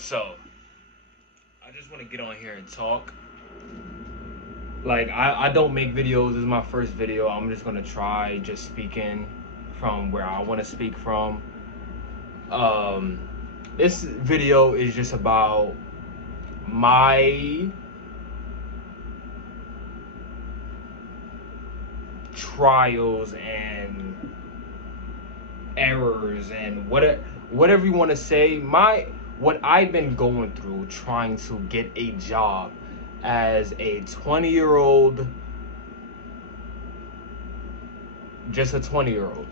So, I just want to get on here and talk. Like, I don't make videos. This is my first video. I'm just going to try just speaking from where I want to speak from. This video is just about my trials and errors and whatever you want to say, what I've been going through trying to get a job as a 20-year-old, just a 20-year-old,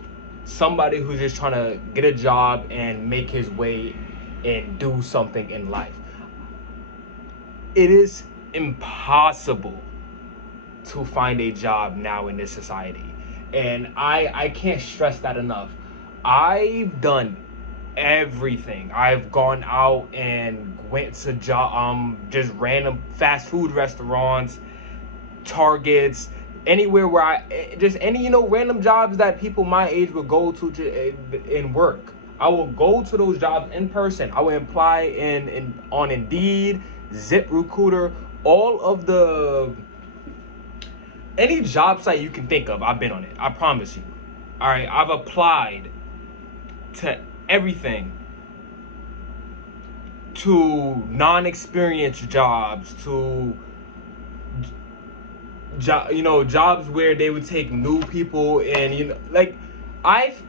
somebody who's just trying to get a job and make his way and do something in life. It is impossible to find a job now in this society, and I can't stress that enough. I've done everything. I've gone out and went to just random fast food restaurants, Targets, anywhere where just any random jobs that people my age would go to and work. I will go to those jobs in person. I will apply on Indeed, ZipRecruiter, all of any job site you can think of. I've been on it. I promise you. All right, I've applied to everything, to non-experienced jobs, to jobs where they would take new people, and like I've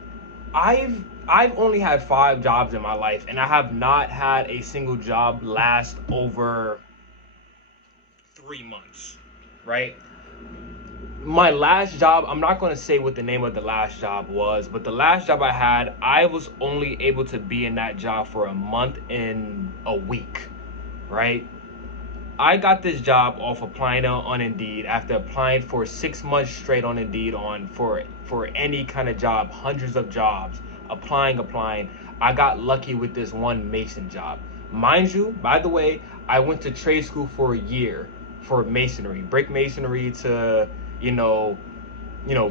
only had 5 jobs in my life, and I have not had a single job last over 3 months, right? My last job, I'm not going to say what the name of the last job was, but the last job I had, I was only able to be in that job for a month and a week, right? I got this job off applying on Indeed after applying for 6 months straight on Indeed for any kind of job, hundreds of jobs, applying. I got lucky with this one mason job. Mind you, by the way, I went to trade school for a year for masonry, brick masonry, to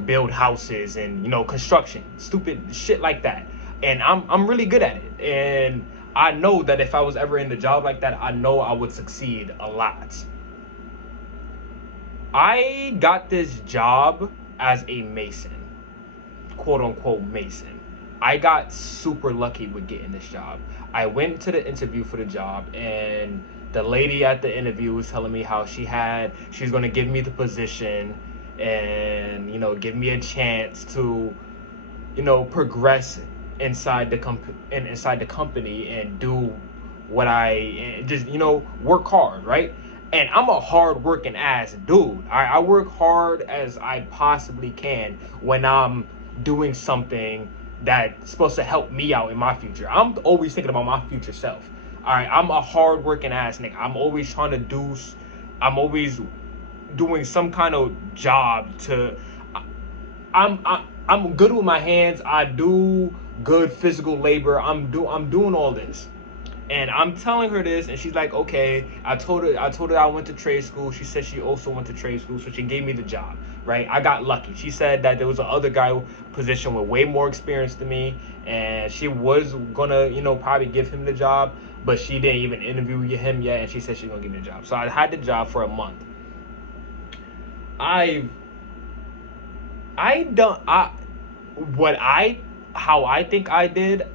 build houses and construction, stupid shit like that. And I'm really good at it. And I know that if I was ever in a job like that, I know I would succeed a lot. I got this job as a mason, quote unquote mason. I got super lucky with getting this job. I went to the interview for the job, and the lady at the interview was telling me how she's going to give me the position and give me a chance to progress inside the company and do what and just work hard, right? And I'm a hard working ass dude. I work hard as I possibly can when I'm doing something that's supposed to help me out in my future. I'm always thinking about my future self. All right, I'm a hard working ass nigga. I'm always doing some kind of job I'm good with my hands. I do good physical labor. I'm doing all this. And I'm telling her this, and she's like, okay. I told her I went to trade school. She said she also went to trade school, so she gave me the job, right? I got lucky. She said that there was another guy position with way more experience than me, and she was gonna, probably give him the job, but she didn't even interview him yet, and she said she's gonna give me the job. So I had the job for a month. How I think I did,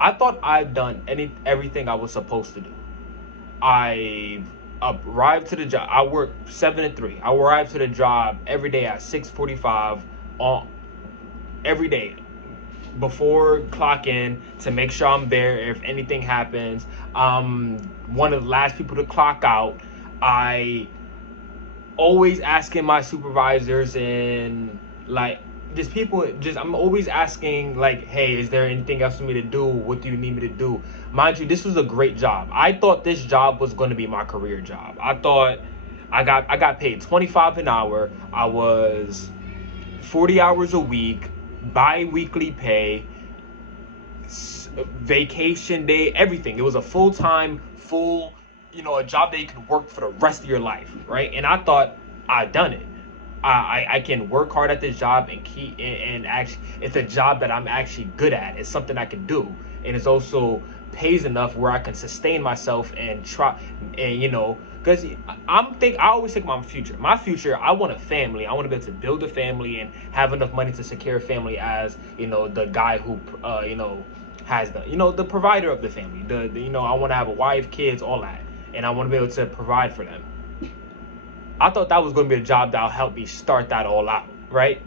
I thought I've done everything I was supposed to do. I arrived to the job. I work 7 to 3. I arrived to the job every day at 6:45 every day before clock in to make sure I'm there if anything happens. One of the last people to clock out. I always asking my supervisors and I'm always asking, like, hey, is there anything else for me to do? What do you need me to do? Mind you, this was a great job. I thought this job was going to be my career job. I thought I got paid $25 an hour. I was 40 hours a week, bi-weekly pay, vacation day, everything. It was a full-time, a job that you could work for the rest of your life, right? And I thought I'd done it. I can work hard at this job and actually it's a job that I'm actually good at. It's something I can do, and it's also pays enough where I can sustain myself and try, and because I always think my future. My future, I want a family. I want to be able to build a family and have enough money to secure a family as the guy who has the provider of the family. I want to have a wife, kids, all that, and I want to be able to provide for them. I thought that was going to be a job that'll help me start that all out, right?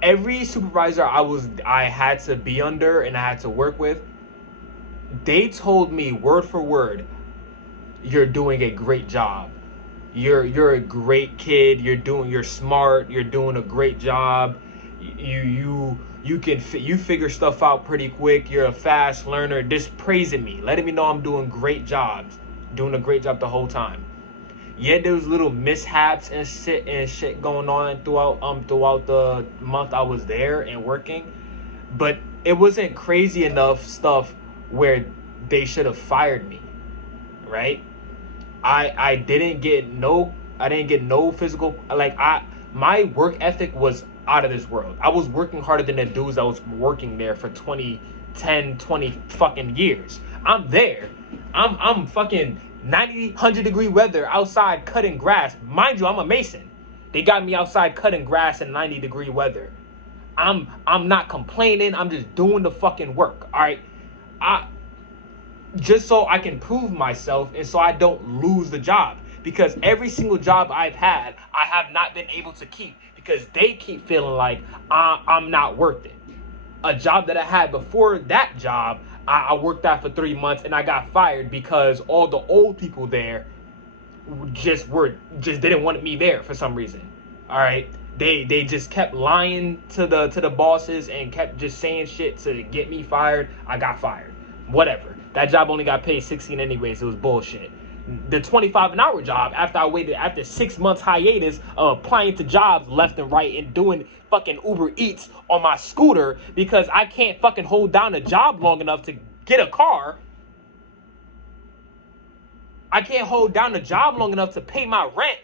Every supervisor I had to be under and I had to work with, they told me word for word, you're doing a great job. You're a great kid. You're smart. You're doing a great job. You figure stuff out pretty quick. You're a fast learner. Just praising me, letting me know I'm doing great jobs, doing a great job the whole time. Yeah, there was little mishaps and shit going on throughout the month I was there and working, but it wasn't crazy enough stuff where they should have fired me, right? I didn't get no physical, my work ethic was out of this world. I was working harder than the dudes that was working there for 20 fucking years. I'm there. I'm fucking 90, 100-degree weather outside cutting grass. Mind you, I'm a mason. They got me outside cutting grass in 90-degree weather. I'm not complaining. I'm just doing the fucking work. All right. Just so I can prove myself and so I don't lose the job. Because every single job I've had, I have not been able to keep because they keep feeling like I'm not worth it. A job that I had before that job, I worked out for 3 months and I got fired because all the old people there just didn't want me there for some reason. All right, they just kept lying to the bosses and kept just saying shit to get me fired. I got fired. Whatever. That job only got paid 16 anyways. It was bullshit. The 25 an hour job, after 6 months hiatus of applying to jobs left and right and doing fucking Uber Eats on my scooter because I can't fucking hold down a job long enough to get a car. I can't hold down a job long enough to pay my rent.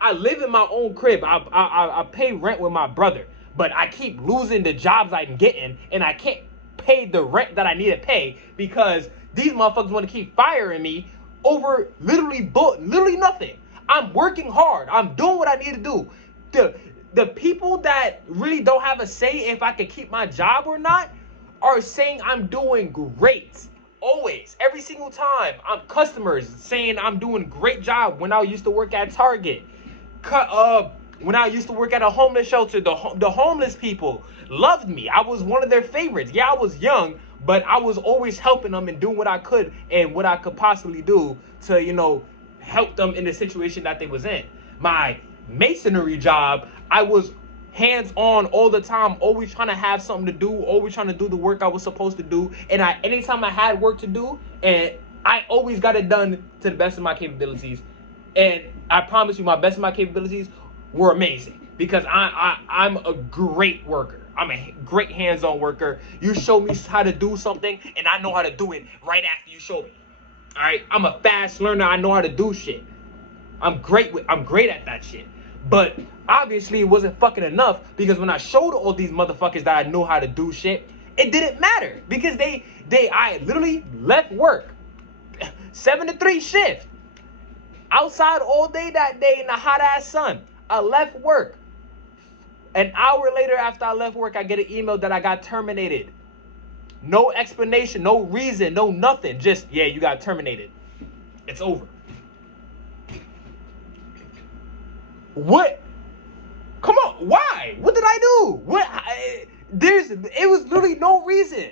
I live in my own crib. I pay rent with my brother, but I keep losing the jobs I'm getting, and I can't pay the rent that I need to pay because these motherfuckers want to keep firing me over literally nothing. I'm working hard. I'm doing what I need to do. The people that really don't have a say if I can keep my job or not are saying I'm doing great. Always, every single time. I'm customers saying I'm doing a great job. When I used to work at Target, when I used to work at a homeless shelter, the homeless people loved me. I was one of their favorites. Yeah, I was young, but I was always helping them and doing what I could and what I could possibly do to, help them in the situation that they was in. My masonry job, I was hands-on all the time, always trying to have something to do, always trying to do the work I was supposed to do. And anytime I had work to do, and I always got it done to the best of my capabilities. And I promise you, my best of my capabilities were amazing because I'm a great worker. I'm a great hands-on worker. You show me how to do something, and I know how to do it right after you show me. All right, I'm a fast learner. I know how to do shit. I'm great at that shit. But obviously, it wasn't fucking enough because when I showed all these motherfuckers that I knew how to do shit, it didn't matter because I literally left work 7 to 3 shift outside all day that day in the hot ass sun. I left work. An hour later after I left work, I get an email that I got terminated. No explanation, no reason, no nothing. Just, yeah, you got terminated. It's over. What? Come on, why? What did I do? It was literally no reason.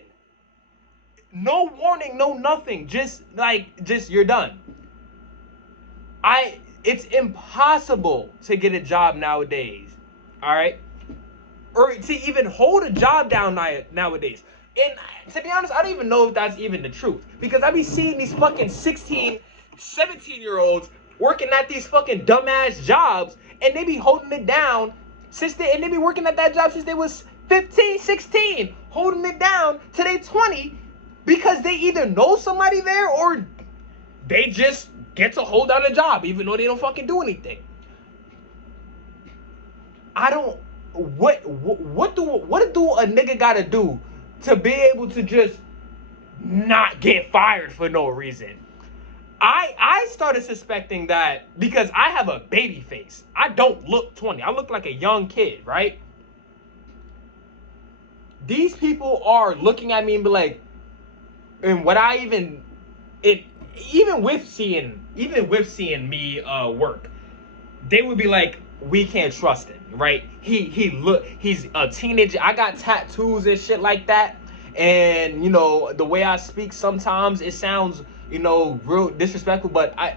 No warning, no nothing. Just you're done. It's impossible to get a job nowadays. All right? Or to even hold a job down nowadays. And to be honest, I don't even know if that's even the truth. Because I be seeing these fucking 16, 17-year-olds working at these fucking dumbass jobs. And they be holding it down and they be working at that job since they was 15, 16. Holding it down till they 20. Because they either know somebody there or they just get to hold down a job even though they don't fucking do anything. I don't. What do a nigga gotta do to be able to just not get fired for no reason? I started suspecting that because I have a baby face. I don't look 20. I look like a young kid, right? These people are looking at me and be like, and what I even it even with seeing me work, they would be like, we can't trust him, right? He's a teenager. I got tattoos and shit like that, and the way I speak sometimes it sounds real disrespectful, but I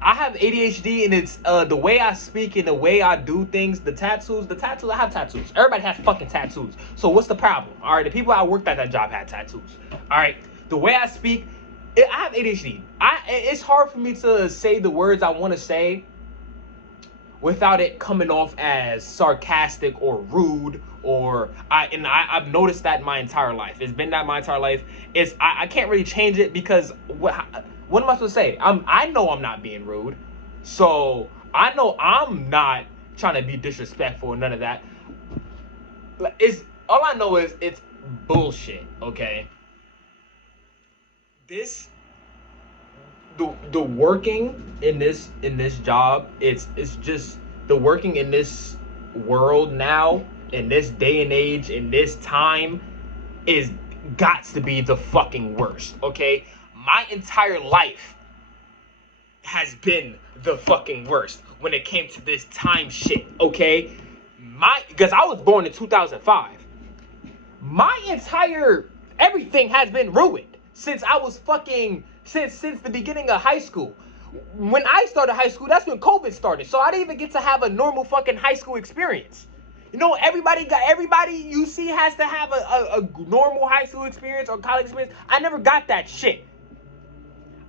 have ADHD, and it's the way I speak and the way I do things. The tattoos. I have tattoos. Everybody has fucking tattoos. So what's the problem? All right, the people I worked at that job had tattoos. All right, the way I speak, I have ADHD. It's hard for me to say the words I want to say without it coming off as sarcastic or rude, or I've noticed that my entire life. It's been that my entire life. I can't really change it because what am I supposed to say? I know I'm not being rude, so I know I'm not trying to be disrespectful or none of that. It's all I know is it's bullshit. Okay, the working in this job, it's just the working in this world now, in this day and age, in this time, is got to be the fucking worst. Okay, my entire life has been the fucking worst when it came to this time shit. Okay, because I was born in 2005. My entire everything has been ruined since I was fucking since the beginning of high school. When I started high school, that's when COVID started. So I didn't even get to have a normal fucking high school experience. Everybody you see has to have a normal high school experience or college experience. I never got that shit.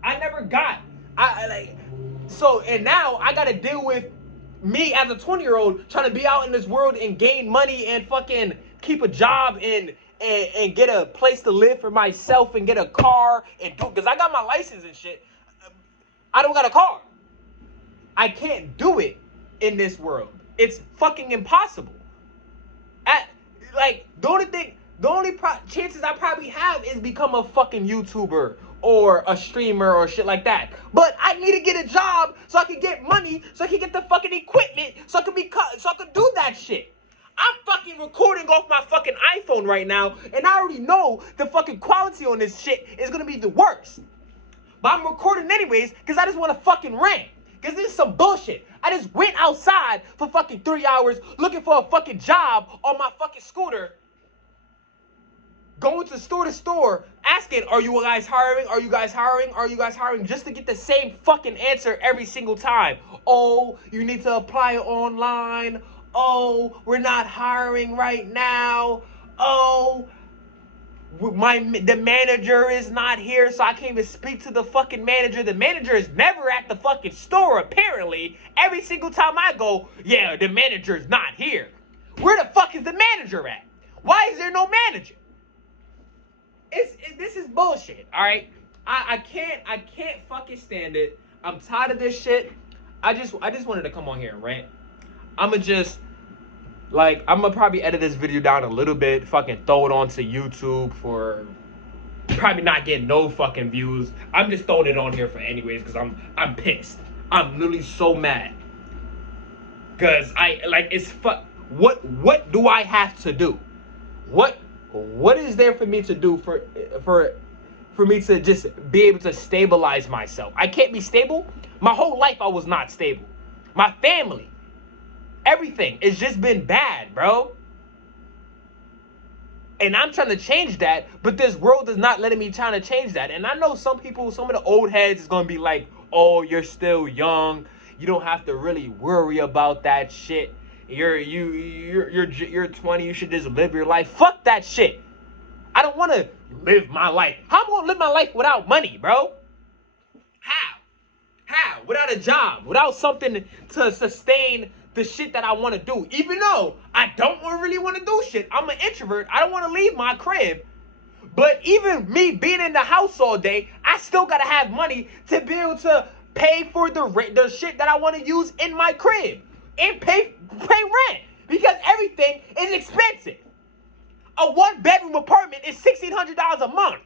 I never got. And now I gotta deal with me as a 20-year-old trying to be out in this world and gain money and fucking keep a job and get a place to live for myself and get a car and do, because I got my license and shit. I don't got a car. I can't do it in this world. It's fucking impossible. The only chances I probably have is become a fucking YouTuber or a streamer or shit like that. But I need to get a job so I can get money, so I can get the fucking equipment, so I can do that shit. I'm fucking recording off my fucking iPhone right now, and I already know the fucking quality on this shit is gonna be the worst. But I'm recording anyways, because I just want to fucking rant. Because this is some bullshit. I just went outside for fucking 3 hours looking for a fucking job on my fucking scooter. Going to store, asking, are you guys hiring? Are you guys hiring? Are you guys hiring? Just to get the same fucking answer every single time. Oh, you need to apply online. Oh, we're not hiring right now. Oh, the manager is not here, so I can't even speak to the fucking manager. The manager is never at the fucking store, apparently. Every single time I go, yeah, the manager's not here. Where the fuck is the manager at? Why is there no manager? This is bullshit, all right? I can't fucking stand it. I'm tired of this shit. I just wanted to come on here and rant. I'm gonna probably edit this video down a little bit, fucking throw it onto YouTube for probably not getting no fucking views. I'm just throwing it on here for anyways, because I'm pissed. I'm literally so mad. Cause what do I have to do? What is there for me to do for me to just be able to stabilize myself? I can't be stable. My whole life I was not stable. My family, everything, it's just been bad, bro. And I'm trying to change that, but this world is not letting me trying to change that. And I know some people, some of the old heads is gonna be like, oh, you're still young. You don't have to really worry about that shit. You're 20, you should just live your life. Fuck that shit. I don't want to live my life. How am I gonna live my life without money, bro? How? Without a job, without something to sustain the shit that I want to do. Even though I don't really want to do shit. I'm an introvert. I don't want to leave my crib. But even me being in the house all day, I still gotta have money to be able to pay for the shit that I want to use in my crib. and pay rent because everything is expensive. A 1-bedroom apartment is $1,600 a month.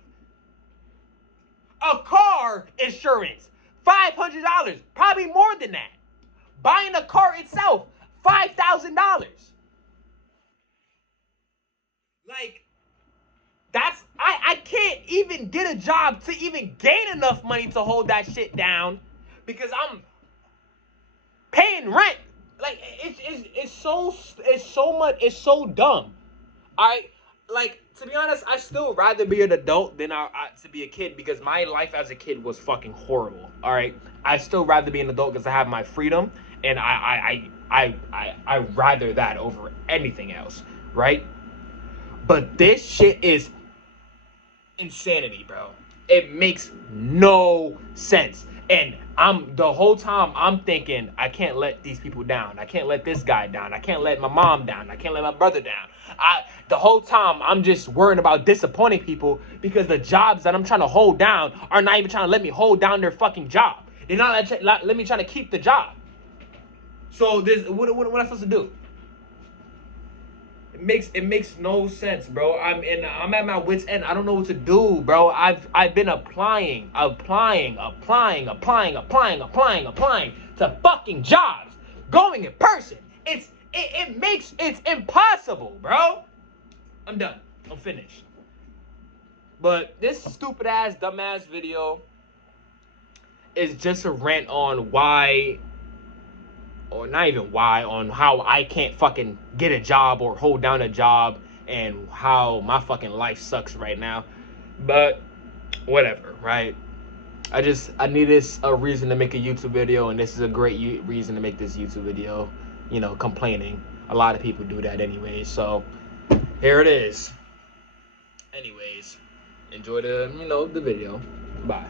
A car insurance, $500, probably more than that. Buying a car itself, $5,000. Like, I can't even get a job to even gain enough money to hold that shit down because I'm paying rent. Like, it's so dumb. Like, to be honest, I still rather be an adult than to be a kid because my life as a kid was fucking horrible. All right, I still rather be an adult because I have my freedom, and I rather that over anything else, right? But this shit is insanity, bro. It makes no sense. And the whole time I'm thinking, I can't let these people down. I can't let this guy down. I can't let my mom down. I can't let my brother down. The whole time I'm just worrying about disappointing people because the jobs that I'm trying to hold down are not even trying to let me hold down their fucking job. They're not let me try to keep the job. So what am I supposed to do? It makes no sense, bro. I'm at my wit's end. I don't know what to do, bro. I've been applying to fucking jobs, going in person. It's impossible, bro. I'm done. I'm finished. But this stupid ass, dumb ass video is just a rant on why, or not even why, on how I can't fucking get a job or hold down a job and how my fucking life sucks right now. But whatever, right? I needed a reason to make a YouTube video, and this is a great reason to make this YouTube video. You know, complaining. A lot of people do that anyway, so here it is. Anyways, enjoy the video. Bye.